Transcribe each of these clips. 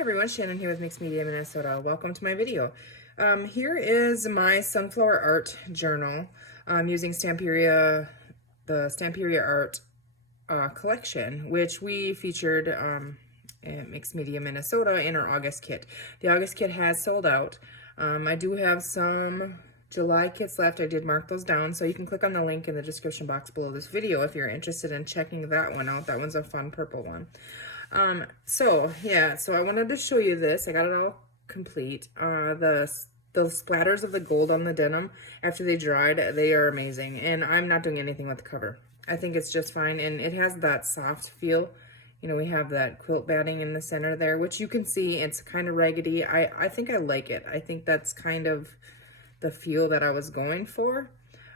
everyone, Shannon here with Mixed Media Minnesota. Welcome to my video. Here is my sunflower art journal using Stamperia, the Stamperia art collection, which we featured at Mixed Media Minnesota in our August kit. The August kit has sold out. I do have some July kits left. I did mark those down, so you can click on the link in the description box below this video if you're interested in checking that one out. That one's a fun purple one. So I wanted to show you this. I got it all complete. The splatters of the gold on the denim after they dried, they are amazing. And I'm not doing anything with the cover. I think it's just fine, and it has that soft feel. You know, we have that quilt batting in the center there, which you can see it's kind of raggedy. I think I like it. I think that's kind of the feel that I was going for.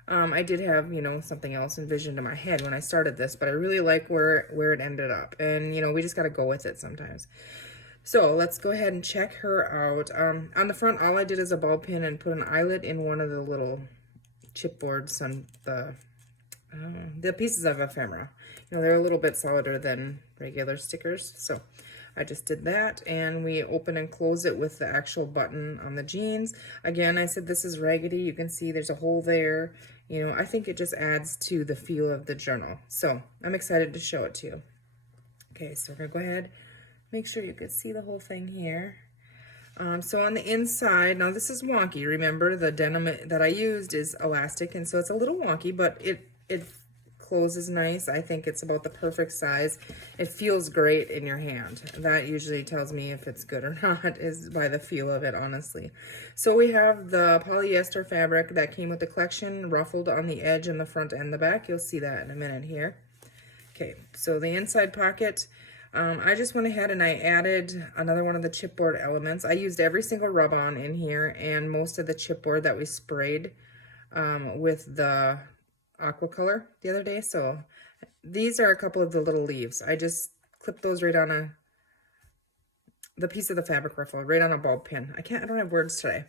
I did have, you know, something else envisioned in my head when I started this, but I really like where it ended up. And, you know, we just got to go with it sometimes. So let's go ahead and check her out. On the front, all I did is a ball pin and put an eyelet in one of the little chipboards on the pieces of ephemera. You know, they're a little bit solider than regular stickers. So I just did that, and we open and close it with the actual button on the jeans. Again, I said this is raggedy. You can see there's a hole there. You know, I think it just adds to the feel of the journal. So I'm excited to show it to you. Okay, so we're gonna go ahead, make sure you can see the whole thing here. So on the inside, now this is wonky. Remember, the denim that I used is elastic, and so it's a little wonky, but it closes nice. I think it's about the perfect size. It feels great in your hand. That usually tells me if it's good or not, is by the feel of it, honestly. So we have the polyester fabric that came with the collection, ruffled on the edge and the front and the back. You'll see that in a minute here. Okay, so the inside pocket, I just went ahead and I added another one of the chipboard elements. I used every single rub-on in here and most of the chipboard that we sprayed with the aqua color the other day. So these are a couple of the little leaves. I just clipped those right on the piece of the fabric ruffle, right on a ball pin. I don't have words today.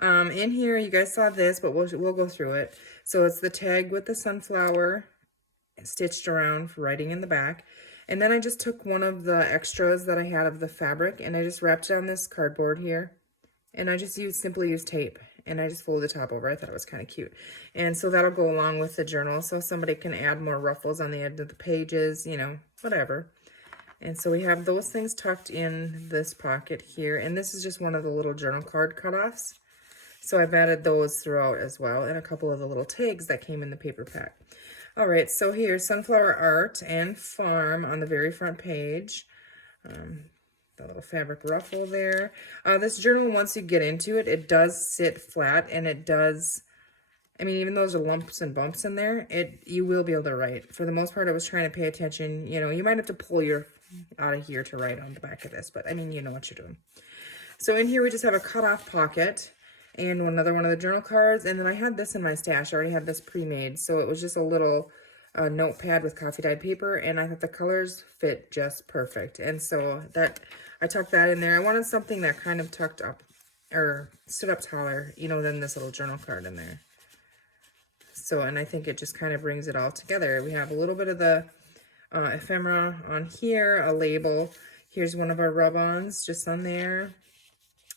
In here, you guys saw this, but we'll go through it. So it's the tag with the sunflower stitched around for writing in the back. And then I just took one of the extras that I had of the fabric and I just wrapped it on this cardboard here. And I just simply used tape, and I just folded the top over. I thought it was kind of cute. And so that'll go along with the journal, so somebody can add more ruffles on the edge of the pages, you know, whatever. And so we have those things tucked in this pocket here, and this is just one of the little journal card cutoffs. So I've added those throughout as well, and a couple of the little tags that came in the paper pack. All right, so here's Sunflower Art and Farm on the very front page. The little fabric ruffle there. This journal, once you get into it, it does sit flat, and it does, I mean, even though there's lumps and bumps in there, you will be able to write. For the most part, I was trying to pay attention. You know, you might have to pull your out of here to write on the back of this, but I mean, you know what you're doing. So in here, we just have a cutoff pocket and another one of the journal cards, and then I had this in my stash. I already had this pre-made, so it was just a little notepad with coffee dyed paper, and I thought the colors fit just perfect. And so that I tucked that in there. I wanted something that kind of tucked up or stood up taller, you know, than this little journal card in there. So, and I think it just kind of brings it all together. We have a little bit of the ephemera on here, a label. Here's one of our rub-ons just on there.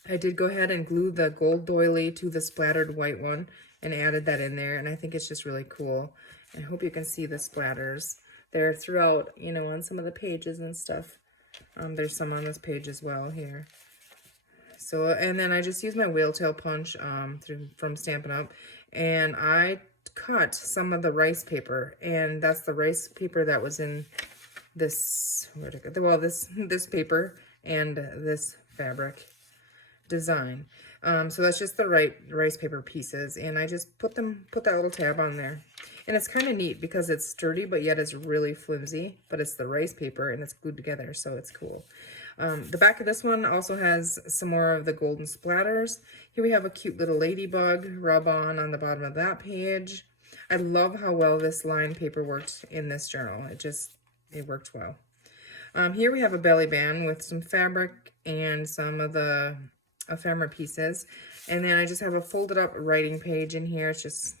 I did go ahead and glue the gold doily to the splattered white one and added that in there, and I think it's just really cool. I hope you can see the splatters. They're throughout, you know, on some of the pages and stuff. There's some on this page as well here. So, and then I just used my whale tail punch from Stampin' Up, and I cut some of the rice paper, and that's the rice paper that was in this, where'd it go? Well, this paper and this fabric design. So that's just the rice paper pieces, and I just put that little tab on there. And it's kind of neat because it's sturdy, but yet it's really flimsy, but it's the rice paper and it's glued together, so it's cool. The back of this one also has some more of the golden splatters. Here we have a cute little ladybug rub-on the bottom of that page. I love how well this lined paper worked in this journal. It worked well. Here we have a belly band with some fabric and some of the ephemera pieces. And then I just have a folded up writing page in here. It's just,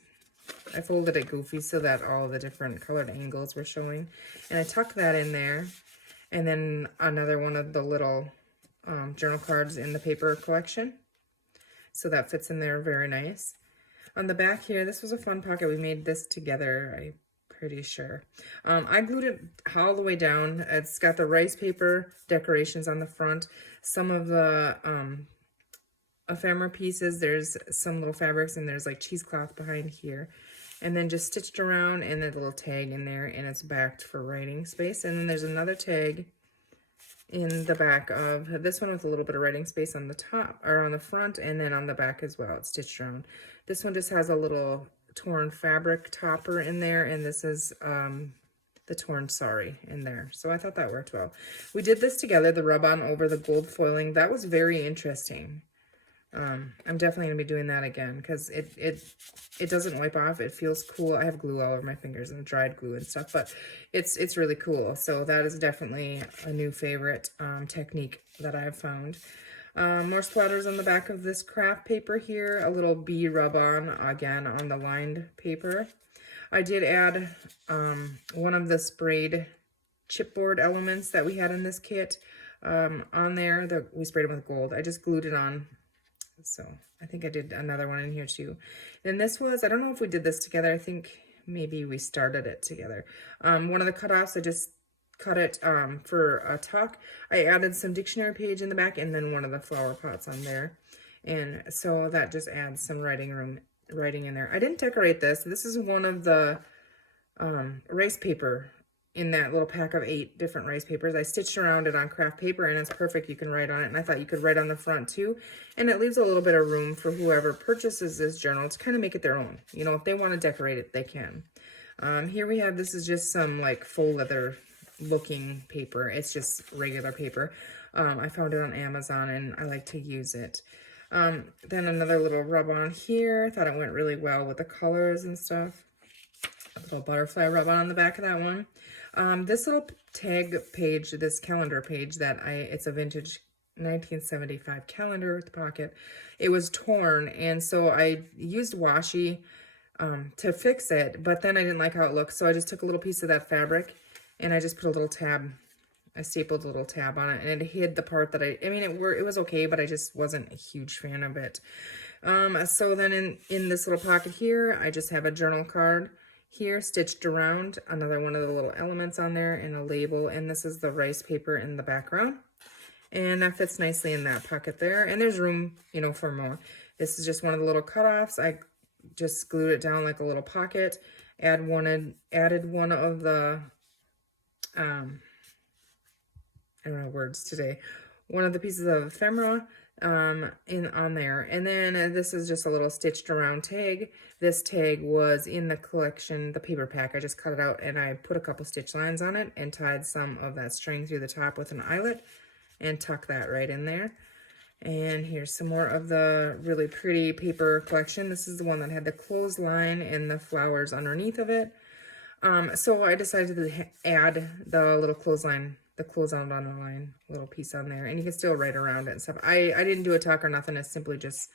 I folded it goofy so that all the different colored angles were showing. And I tucked that in there. And then another one of the little journal cards in the paper collection. So that fits in there very nice. On the back here, this was a fun pocket. We made this together, I'm pretty sure. I glued it all the way down. It's got the rice paper decorations on the front. Some of the ephemera pieces, there's some little fabrics, and there's like cheesecloth behind here. And then just stitched around, and a little tag in there, and it's backed for writing space. And then there's another tag in the back of this one with a little bit of writing space on the top, or on the front, and then on the back as well. It's stitched around. This one just has a little torn fabric topper in there, and this is the torn sari in there. So I thought that worked well. We did this together, the rub-on over the gold foiling. That was very interesting. I'm definitely going to be doing that again because it doesn't wipe off. It feels cool. I have glue all over my fingers and dried glue and stuff, but it's really cool. So that is definitely a new favorite technique that I have found. More splatters on the back of this craft paper here. A little bee rub-on again on the lined paper. I did add one of the sprayed chipboard elements that we had in this kit on there. We sprayed them with gold. I just glued it on. So I think I did another one in here too. Then this was, I don't know if we did this together. I think maybe we started it together. One of the cutoffs, I just cut it for a tuck. I added some dictionary page in the back and then one of the flower pots on there. And so that just adds some writing in there. I didn't decorate this. This is one of the rice paper in that little pack of 8 different rice papers. I stitched around it on craft paper, and it's perfect. You can write on it, and I thought you could write on the front too. And it leaves a little bit of room for whoever purchases this journal to kind of make it their own. You know, if they want to decorate it, they can. Here we have, this is just some like faux leather looking paper. It's just regular paper. I found it on Amazon, and I like to use it. Then another little rub-on here. Thought it went really well with the colors and stuff. A little butterfly rub-on the back of that one. This little tag page, this calendar page that it's a vintage 1975 calendar with the pocket. It was torn, and so I used washi to fix it, but then I didn't like how it looked, so I just took a little piece of that fabric and I just put a little tab. I stapled a little tab on it, and it hid the part that I mean, it was okay, but I just wasn't a huge fan of it. So then in this little pocket here, I just have a journal card here stitched around, another one of the little elements on there, and a label, and this is the rice paper in the background, and that fits nicely in that pocket there, and there's room, you know, for more. This is just one of the little cutoffs. I just glued it down like a little pocket, added one of the I don't know words today, one of the pieces of ephemera on there, and then this is just a little stitched around tag. This tag was in the collection, the paper pack. I just cut it out and I put a couple stitch lines on it and tied some of that string through the top with an eyelet and tuck that right in there. And here's some more of the really pretty paper collection. This is the one that had the clothesline and the flowers underneath of it. So I decided to add the little clothesline, the closeout on the line little piece on there, and you can still write around it and stuff. I didn't do a tuck or nothing. It's simply just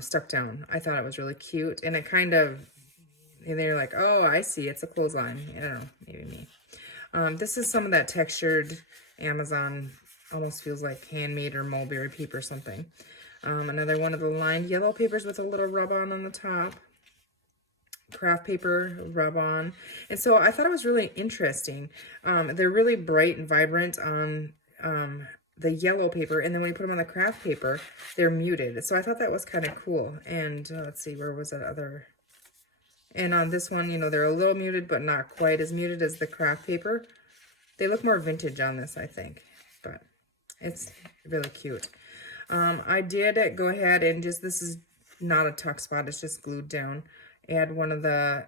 stuck down. I thought it was really cute, and it kind of, and they're like, oh, I see, it's a clothesline. I don't know, maybe me. This is some of that textured Amazon, almost feels like handmade or mulberry paper or something. Another one of the lined yellow papers with a little rub-on the top. Craft paper rub-on. And so I thought it was really interesting. They're really bright and vibrant on the yellow paper, and then when you put them on the craft paper, they're muted. So I thought that was kind of cool. And let's see, where was that other? And on this one, you know, they're a little muted, but not quite as muted as the craft paper. They look more vintage on this, I think, but it's really cute. I did go ahead and just, this is not a tuck spot, it's just glued down. Add one of the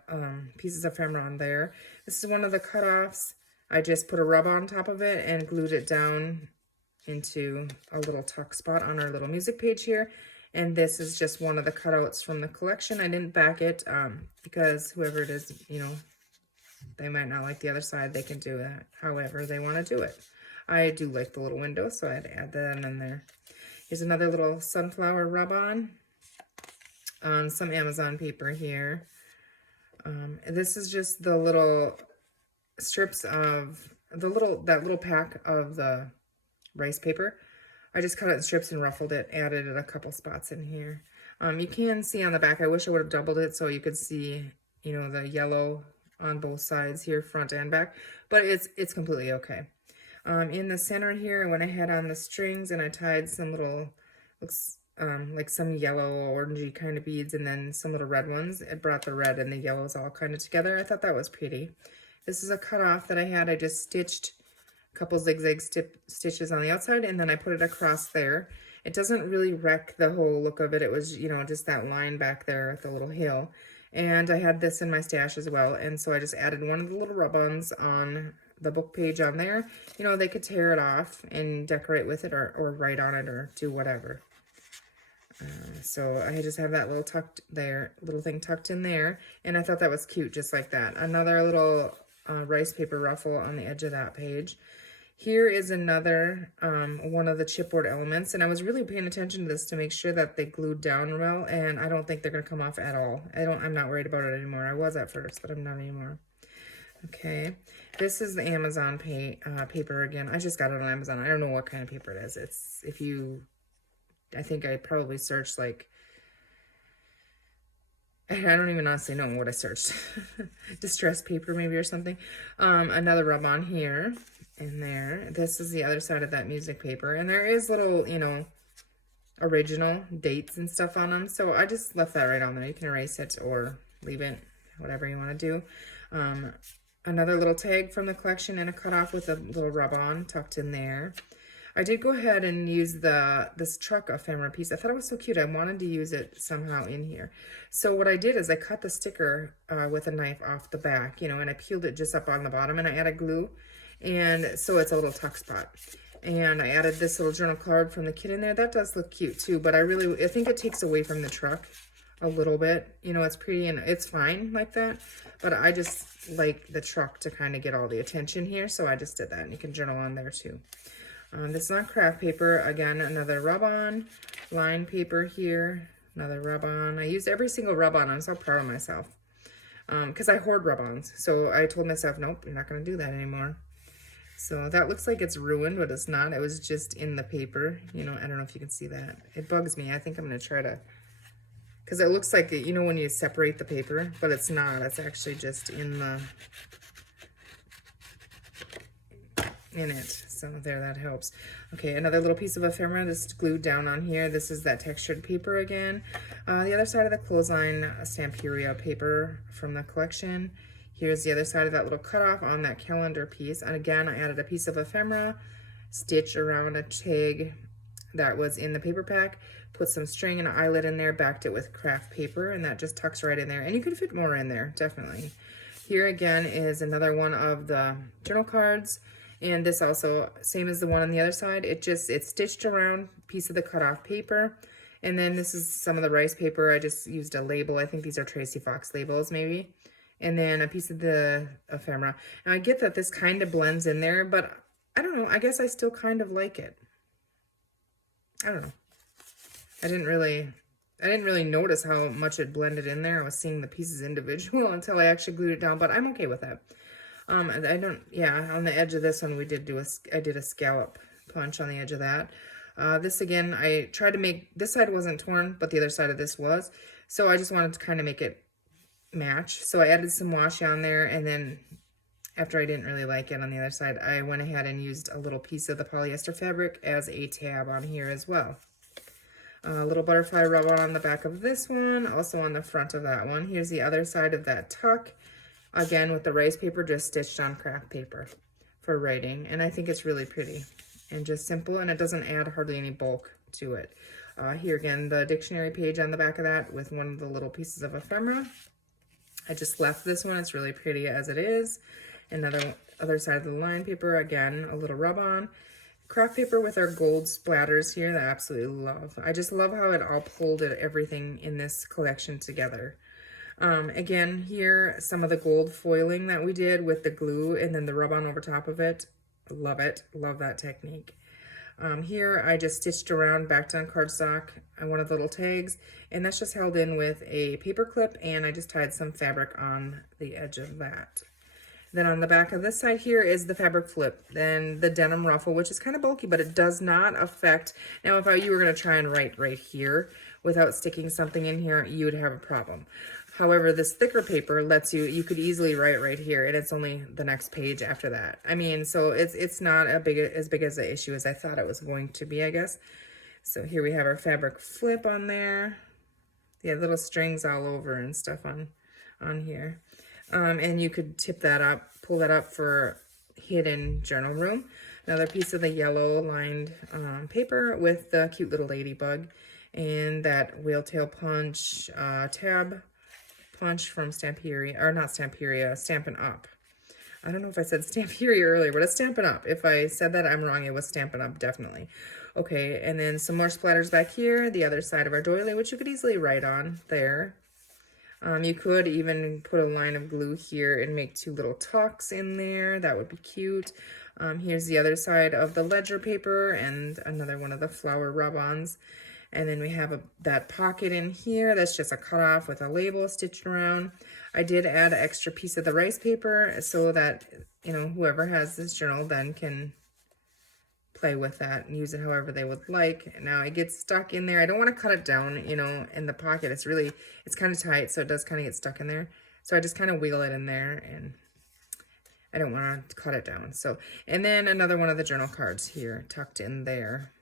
pieces of ephemera on there. This is one of the cutoffs. I just put a rub on top of it and glued it down into a little tuck spot on our little music page here. And this is just one of the cutouts from the collection. I didn't back it because whoever it is, you know, they might not like the other side. They can do it however they want to do it. I do like the little window, so I had to add that in there. Here's another little sunflower rub-on. Some Amazon paper here. This is just the little strips of that little pack of the rice paper. I just cut it in strips and ruffled it, added it a couple spots in here. You can see on the back, I wish I would have doubled it so you could see, you know, the yellow on both sides here, front and back, but it's completely okay. In the center here, I went ahead on the strings and I tied some little, looks like some yellow orangey kind of beads and then some little red ones. It brought the red and the yellows all kind of together. I thought that was pretty. This is a cutoff that I had. I just stitched a couple zigzag stitches on the outside and then I put it across there. It doesn't really wreck the whole look of it. It was, you know, just that line back there at the little hill. And I had this in my stash as well. And so I just added one of the little rub-ons on the book page on there. You know, they could tear it off and decorate with it or write on it or do whatever. So I just have that little little thing tucked in there. And I thought that was cute, just like that. Another little rice paper ruffle on the edge of that page. Here is another one of the chipboard elements, and I was really paying attention to this to make sure that they glued down well, and I don't think they're going to come off at all. I'm not worried about it anymore. I was at first, but I'm not anymore. Okay, this is the Amazon paper again. I just got it on Amazon. I don't know what kind of paper it is. I think I probably searched like, I don't even honestly know what I searched. Distress paper maybe or something. Another rub-on here. In there. This is the other side of that music paper. And there is little, you know, original dates and stuff on them. So I just left that right on there. You can erase it or leave it, whatever you want to do. Another little tag from the collection and a cutoff with a little rub-on tucked in there. I did go ahead and use this truck ephemera piece. I thought it was so cute. I wanted to use it somehow in here. So what I did is I cut the sticker with a knife off the back, you know, and I peeled it just up on the bottom and I added glue. And so it's a little tuck spot. And I added this little journal card from the kid in there. That does look cute too, but I think it takes away from the truck a little bit. You know, it's pretty and it's fine like that, but I just like the truck to kind of get all the attention here, so I just did that, and you can journal on there too. This is on craft paper. Again, another rub-on, line paper here, another rub-on. I used every single rub-on. I'm so proud of myself because I hoard rub-ons. So I told myself, nope, you're not going to do that anymore. So that looks like it's ruined, but it's not. It was just in the paper. You know, I don't know if you can see that. It bugs me. I think I'm going to try to, because it looks like, you know, when you separate the paper, but it's not. It's actually just in it. So there, that helps. Okay, another little piece of ephemera just glued down on here. This is that textured paper again. The other side of the clothesline Stamperia paper from the collection. Here's the other side of that little cutoff on that calendar piece. And again, I added a piece of ephemera, stitch around a tag that was in the paper pack, put some string and an eyelet in there, backed it with craft paper, and that just tucks right in there. And you could fit more in there, definitely. Here again is another one of the journal cards. And this also, same as the one on the other side, it's stitched around piece of the cutoff paper. And then this is some of the rice paper. I just used a label. I think these are Tracy Fox labels maybe. And then a piece of the ephemera. Now I get that this kind of blends in there, but I don't know. I guess I still kind of like it. I don't know. I didn't really notice how much it blended in there. I was seeing the pieces individual until I actually glued it down, but I'm okay with that. On the edge of this one, I did a scallop punch on the edge of that. This again, I tried to make, this side wasn't torn, but the other side of this was. So I just wanted to kind of make it match. So I added some washi on there, and then after I didn't really like it on the other side, I went ahead and used a little piece of the polyester fabric as a tab on here as well. A little butterfly rub on the back of this one, also on the front of that one. Here's the other side of that tuck, again with the rice paper just stitched on craft paper for writing, and I think it's really pretty and just simple, and it doesn't add hardly any bulk to it. Here again, the dictionary page on the back of that with one of the little pieces of ephemera. I just left this one. It's really pretty as it is. Another other side of the line paper, again, a little rub-on. Craft paper with our gold splatters here that I absolutely love. I just love how it all pulled everything in this collection together. Again, here, some of the gold foiling that we did with the glue and then the rub-on over top of it. Love it. Love that technique. Here, I just stitched around backed on cardstock on one of the little tags, and that's just held in with a paper clip, and I just tied some fabric on the edge of that. Then on the back of this side here is the fabric flip and the denim ruffle, which is kind of bulky, but it does not affect. Now, if you were going to try and write right here without sticking something in here, you would have a problem. However, this thicker paper lets you could easily write right here, and it's only the next page after that. I mean, so it's not as big as the issue as I thought it was going to be, I guess. So here we have our fabric flip on there. Yeah, little strings all over and stuff on here. And you could tip that up, pull that up for hidden journal room. Another piece of the yellow lined paper with the cute little ladybug, and that whale tail punch tab punch from Stamperia, or not Stamperia, Stampin' Up. I don't know if I said Stamperia earlier, but it's Stampin' Up. If I said that, I'm wrong. It was Stampin' Up, definitely. Okay, and then some more splatters back here, the other side of our doily, which you could easily write on there. You could even put a line of glue here and make two little tucks in there. That would be cute. Here's the other side of the ledger paper and another one of the flower rub-ons. And then we have that pocket in here. That's just a cutoff with a label stitched around. I did add an extra piece of the rice paper so that, you know, whoever has this journal then can play with that and use it however they would like. Now it gets stuck in there. I don't want to cut it down, you know, in the pocket. It's kind of tight, so it does kind of get stuck in there. So I just kind of wheel it in there, and I don't want to cut it down. So, and then another one of the journal cards here tucked in there.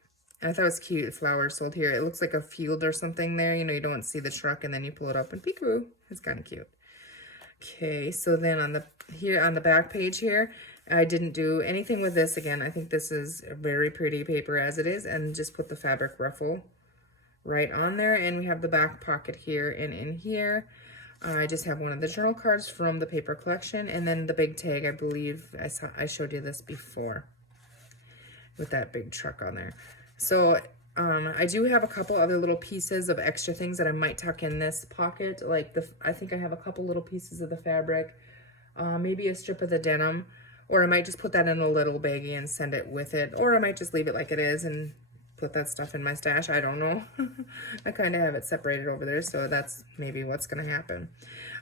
And I thought it was cute. Flowers sold here. It looks like a field or something there. You know, you don't see the truck, and then you pull it up and peekaboo. It's kind of cute. Okay, so then on the back page here, I didn't do anything with this. Again, I think this is a very pretty paper as it is, and just put the fabric ruffle right on there. And we have the back pocket here and in here. I just have one of the journal cards from the paper collection, and then the big tag. I believe I showed you this before with that big truck on there. So I do have a couple other little pieces of extra things that I might tuck in this pocket. Like I think I have a couple little pieces of the fabric, maybe a strip of the denim, or I might just put that in a little baggie and send it with it, or I might just leave it like it is and put that stuff in my stash. I don't know. I kind of have it separated over there, so that's maybe what's going to happen.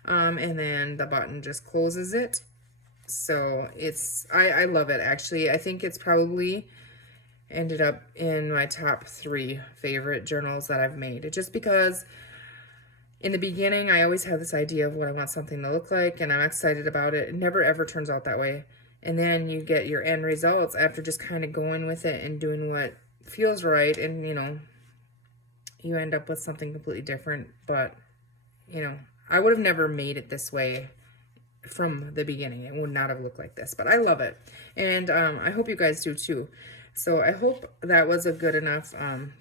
And then the button just closes it. So I love it, actually. I think it's probably ended up in my top 3 favorite journals that I've made. Just because in the beginning, I always have this idea of what I want something to look like, and I'm excited about it. It never ever turns out that way. And then you get your end results after just kind of going with it and doing what feels right, and, you know, you end up with something completely different. But, you know, I would have never made it this way from the beginning. It would not have looked like this, but I love it. And I hope you guys do too. So I hope that was a good enough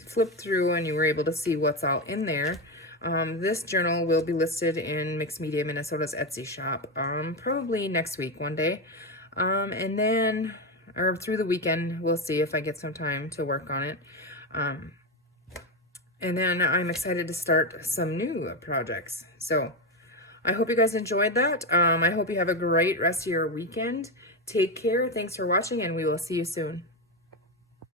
flip through and you were able to see what's all in there. This journal will be listed in Mixed Media Minnesota's Etsy shop probably next week, one day. And then, or through the weekend, we'll see if I get some time to work on it. And then I'm excited to start some new projects. So I hope you guys enjoyed that. I hope you have a great rest of your weekend. Take care. Thanks for watching, and we will see you soon.